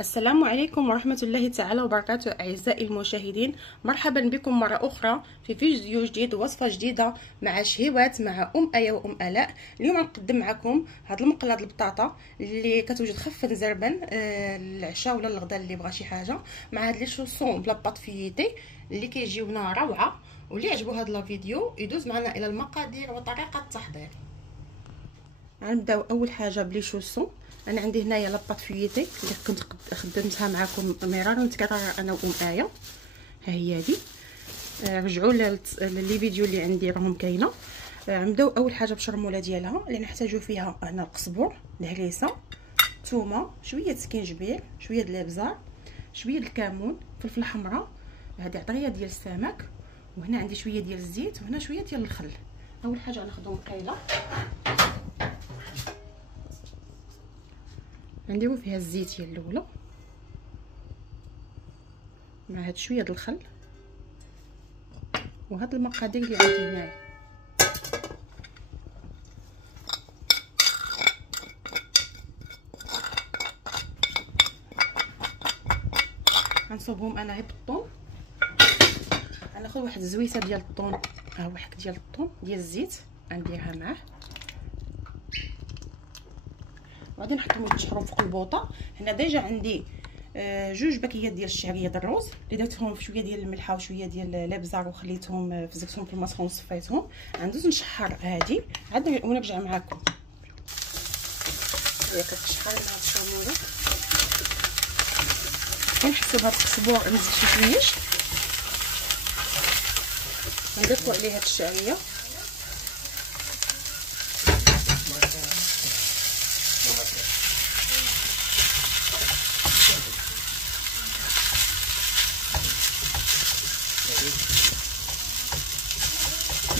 السلام عليكم ورحمة الله تعالى وبركاته. أعزائي المشاهدين، مرحبا بكم مرة أخرى في فيديو جديد ووصفة جديدة مع شهيوات مع آية وأم آلاء. اليوم غنقدم معكم هاد المقلاد البطاطا اللي كتوجد خفا زربا العشاء ولا الغداء اللي بغى شي حاجة، مع هاد لي شوسون بلا بات فييتي اللي كيجيونا روعة. واللي عجبو هاد الفيديو يدوز معنا إلى المقادير وطريقة التحضير. غنبداو أول حاجة بلي شوسون. انا عندي هنايا لاباط فييتي اللي كنت خدمتها معكم مرارا وتكرر انا وام ايه. ها هي هذه، رجعوا لي فيديو اللي عندي راهم كاينه. نبداو اول حاجه بالشرموله ديالها اللي نحتاجو فيها هنا القزبور، الهريسه، الثومه، شويه سكينجبير، شويه د الابزار، شويه د الكمون، فلفل حمراء، هذه عطريه ديال السمك، وهنا عندي شويه ديال الزيت، وهنا شويه ديال الخل. اول حاجه غناخذوا مقيله نديرو فيها الزيت هي الاولى مع هاد شويه د الخل وهاد المقادير اللي عندي هنايا. غنصوبهم انا غير بالطون. غناخذ واحد الزويته ديال الطون، ها واحد ديال الطون ديال الزيت غنديرها معاه، وغادي نحطهم يتشحروا فوق البوطه. هنا ديجا عندي جوج باكيات ديال الشعريه د الروز اللي درتهم في شويه ديال الملحه وشويه ديال الابزار وخليتهم فزقتهم في المسخون وصفيتهم. غندوز نشحر هادي عاد ونرجع معكم. هي كتشحر مع الشرموله. كنحسوا بهاد القزبور نزيد شي شويش، نضيفوا عليه هاد الشعريه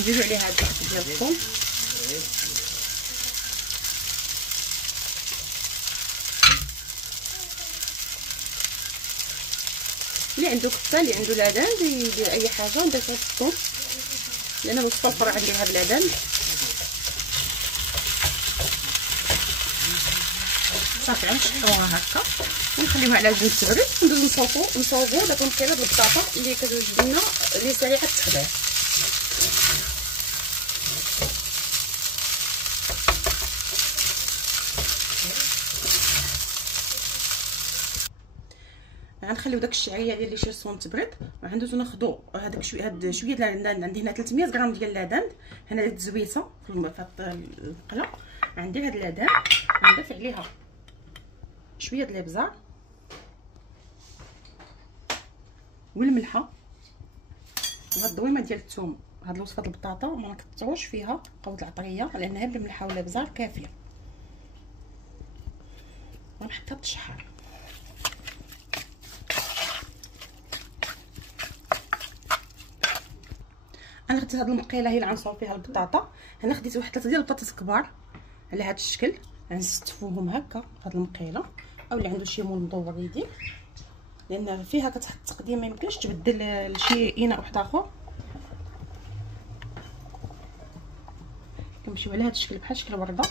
نديرو عليها هاد الحبه ديال الثوم. اللي عنده كفته اللي عنده لادان يدير اي حاجه ندير فيها الثوم، لان الوصفه الاخرى عندي هاد لادان. صافي غنشحروها هكا ونخليوها على جنب تبرد. ندوزو نصوبو داك المقيله د البطاطا اللي كتوجد لنا اللي سريعه التحضير. غنخليو داك الشعريه ديال لي شيسون تبرد، وغندوزو ناخذو هذاك شويه هاد شويه ديال اللادان. عندي هنا 300 غرام ديال اللادان. هنا درت زويته في المقله. عندي هاد اللادان غنضيف عليها شويه د الابزار والملحه وهاد الضويمه ديال الثوم. هاد الوصفه البطاطا ما نكثروش فيها قوه العطريه لانها بالملحه والابزار كافيه. ونحطها تشحر. انا خديت هاد المقيله هي اللي غنصاوب فيها البطاطا. هنا خديت واحد 3 ديال البطاطس كبار على هاد الشكل، غنستفوهم هكا هاد المقيله، او اللي عنده شي مول مدور يدير، لان فيها كتحط تقديم ما يمكنش تبدل لشي اناء واحد اخر. كنمشيو على هاد الشكل بحال شكل ورده.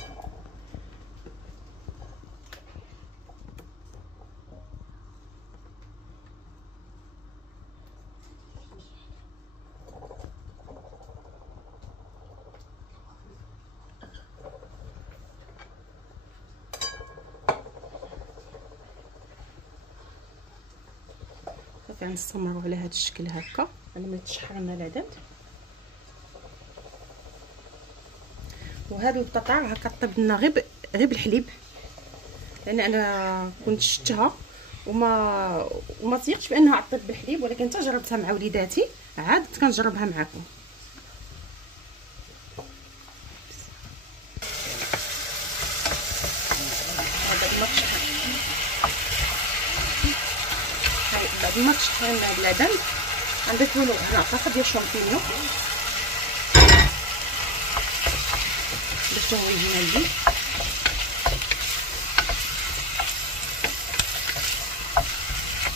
غنستمروا على هذا الشكل هكا على ما تشحر لنا العدد. وهذه البطاطا هكا طيب لنا غير بالحليب، لان انا كنت شفتها وما تيقش بانها طيب بالحليب، ولكن حتى جربتها مع وليداتي عاد كنجربها معكم. بعد ما تشحن لنا هاد اللبن غنضيفو له هنا طاقه ديال الشامبينيون باش اوريجينال.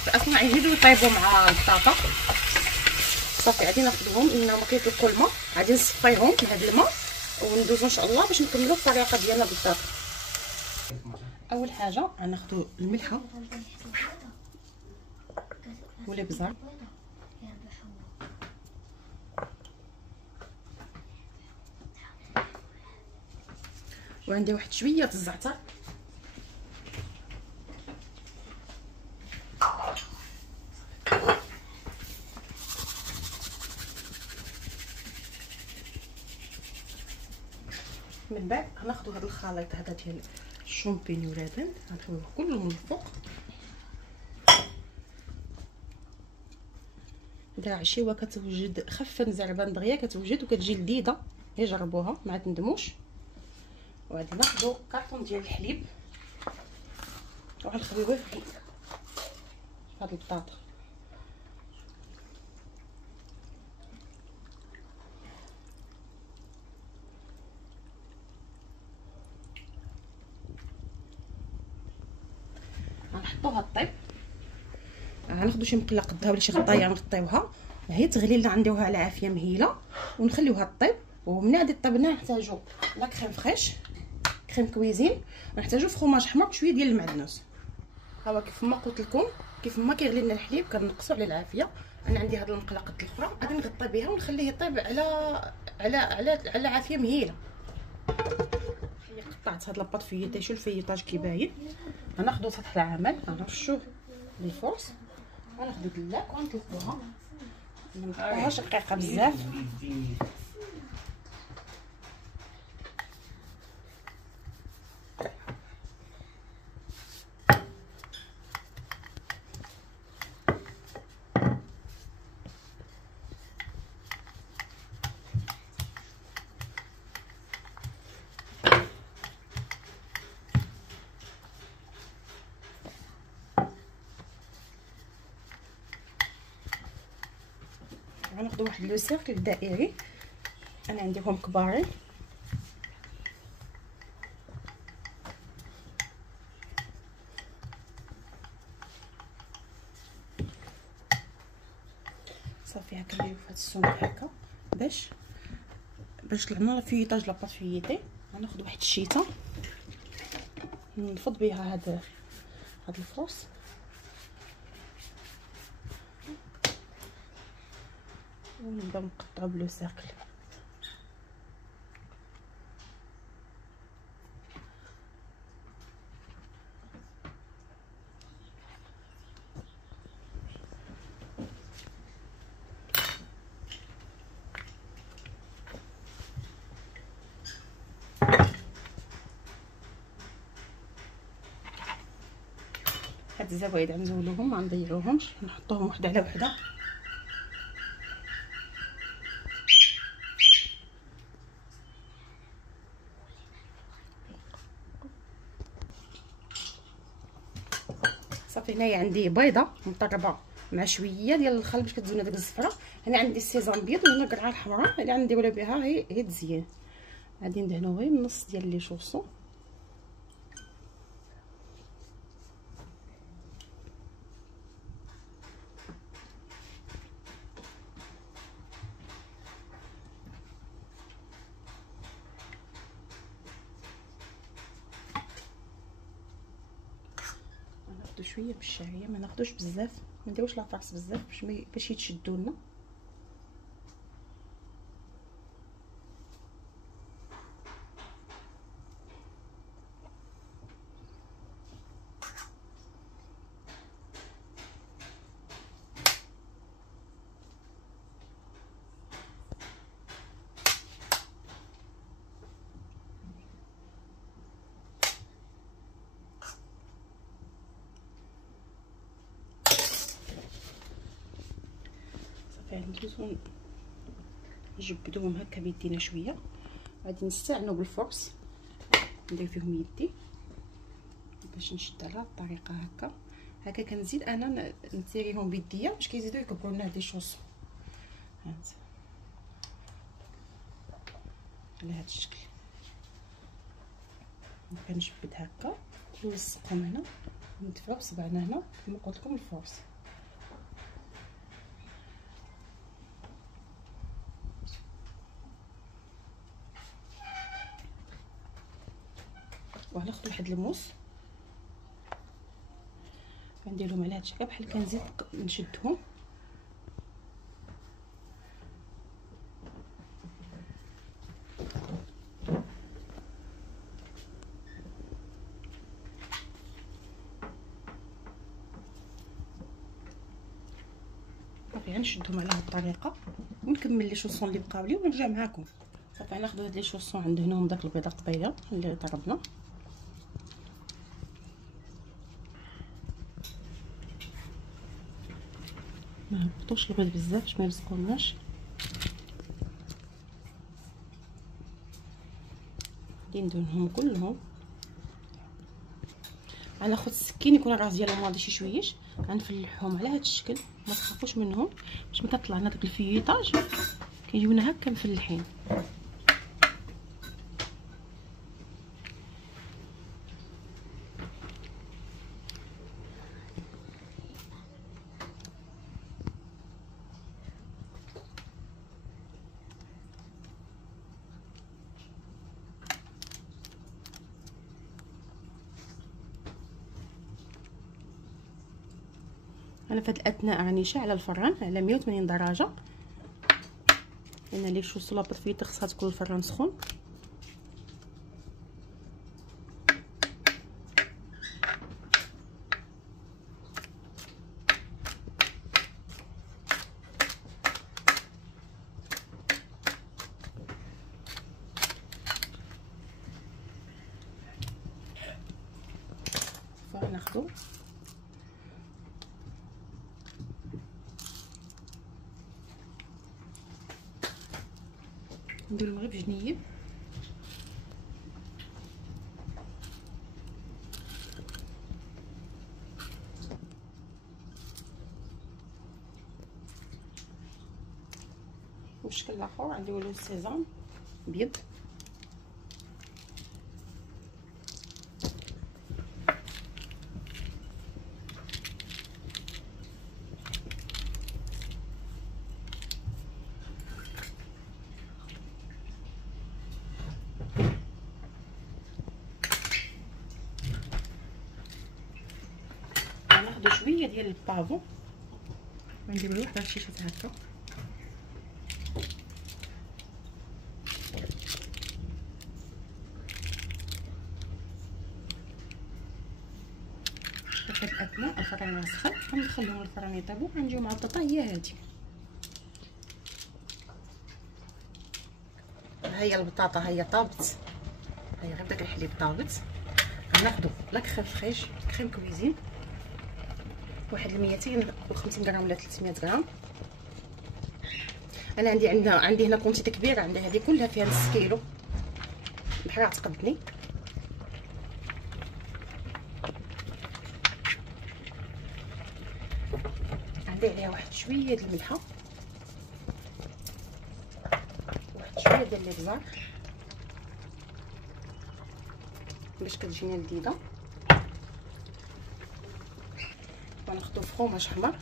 اصلا يزيدو يطيبوا مع البطاطا. صافي غادي ناخذهم لان ما كيطلقوا الماء، غادي نصفيهم بهذا الماء وندوزو ان شاء الله باش نكملوا الطريقه ديالنا بالبطاطا. اول حاجه غناخذوا الملحه ولا بزار. وعندي واحد شويه الزعتر. من بعد غناخذوا هذا الخليط هذا ديال الشامبينيون واللبن، غنحطوه كله من الفوق. دا عشيوه كتوجد خفه زعبان دغيا كتوجد وكتجي لذيذه، جربوها ما تندموش. وغادي ناخذوا كارطون ديال الحليب وغنخليوه في هاد البطاطا. غنحطوها طيب، غناخذوا شي مقله قدها ولا شي غطايه نغطيوها هي تغلي لنا، غنديروها على عافيه مهيله ونخليوها طيب. ومن غادي طيبنا نحتاجو لا كريم فريش، كريم كويزين، نحتاجو فرماج حمر وشويه ديال المعدنوس. ها هو كيف ما قلت لكم، كيف ما كيغلي لنا الحليب كنقصوا على العافيه. انا عندي هاد المقله قد الاخرى غادي نغطي بها ونخليه يطيب على عافيه مهيله. هي قطعت هاد لاباط فييتي، شو الفييطاج كيباين. غناخذوا سطح العمل غنرشوه بالفورس، غناخذوا دلاك وغنطلقوها، ما نطلقوهاش رقيقه بزاف. غناخذوا واحد لو سيركل دائري، انا عنديهم كبارين. صافي هكا نديرو في هاد السمك هكا باش طلعنا فييطاج لاباط فييتي. غناخذ واحد الشيته نفض بها هاد الفرص، ونبدا نقطعو بلو سيركل. هاد الزوايد غنزولوهم ما نضيعوهمش، نحطوهم وحده على وحده. صافي هنايا عندي بيضه مطربه مع شويه ديال الخل باش كتزوينا ديك الزفره. هنا عندي السيزان بيض وهنا القرعه الحمراء اللي غنديروا بها هي تزيين. غادي ندهنوا غير النص ديال لي شوصو. ناخذ شويه بالشعريه، ما ناخذوش بزاف، ما نديروش لاطاس بزاف باش يتشدوا لنا. ندوزو نجبدوهم هكا بيدينا شويه. غادي نستعنوا بالفرص، ندير فيهم يدي باش نشد على الطريقه هكا كنزيد انا نتيريهم بيديا باش كيزيدوا يكبروا لنا هاد الشوص. هانت على هاد الشكل كنجبد هكا ونلصقهم هنا ندفعو بصبعنا هنا كما قلت لكم الفرص. وغناخذ واحد الموس غنديرهم على هاد الشكل بحال كنزيد نشدهم. صافي غنشدهم على هاد الطريقه ونكمل لي شوصون اللي بقاو لي ونرجع معكم. صافي غناخذوا هاد لي شوصون عندهم داك البيضه قبيله اللي ضربنا. ما نحطوش البيض بزاف باش ما يلصقوناش. ندهنهم كلهم. غناخذ السكين يكون الراس ديالهم واضي شي شويش، غنفلحهم على هذا الشكل، ما تخافوش منهم باش ما تطلع لنا داك الفييطاج كيجيونا هكا مفلحين. انا في هذا الاثناء راني شاعله الفران على 180 درجه، لان لي شو صلابط فيه خصها تكون الفران سخون. فناخذو نديرو غير بجنيب. والشكل الاخر عندي ولو السيزام ابيض. ناخذ شويه ديال البافون ونديرو واحد الشيشه هكا. في الاثناء الفران سخن غنخليهم الفران يطيبوا، غنجيو مع البطاطا هي هادي. ها هي البطاطا هي طابت، ها هي غير داك الحليب طابت. غناخذوا لا كريم فريش كريم كويزين واحد 250 غرام ولا 300 غرام. انا عندي هنا كونتيتي كبيره، عندي هذه كلها فيها نص كيلو بحال عتقدني. عندي عليها واحد شويه ديال الملحه، واحد شويه ديال الابزار باش كتجينا لذيذه. وناخذ فروماج حمر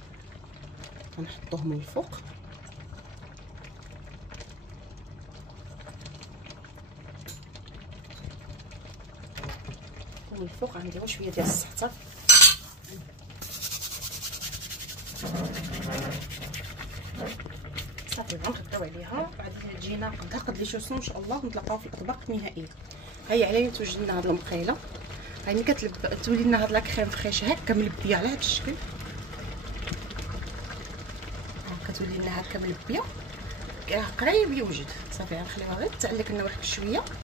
ونحطوه من الفوق. ومن الفوق غنديرو شويه ديال الزعتر. صافي غنغطيو عليها. غادي تجينا قد لي شوصون ان شاء الله نتلاقاو في الاطباق النهائيه. هيا عليا توجد لنا هاد المقيله، هاني تولي لنا هاد لا كريم فريش هكا ملبيه على هاد الشكل، كتولي لنا هكا ملبيه قريب يوجد. صافي غنخليوها غير تعلق لنا واحد شويه.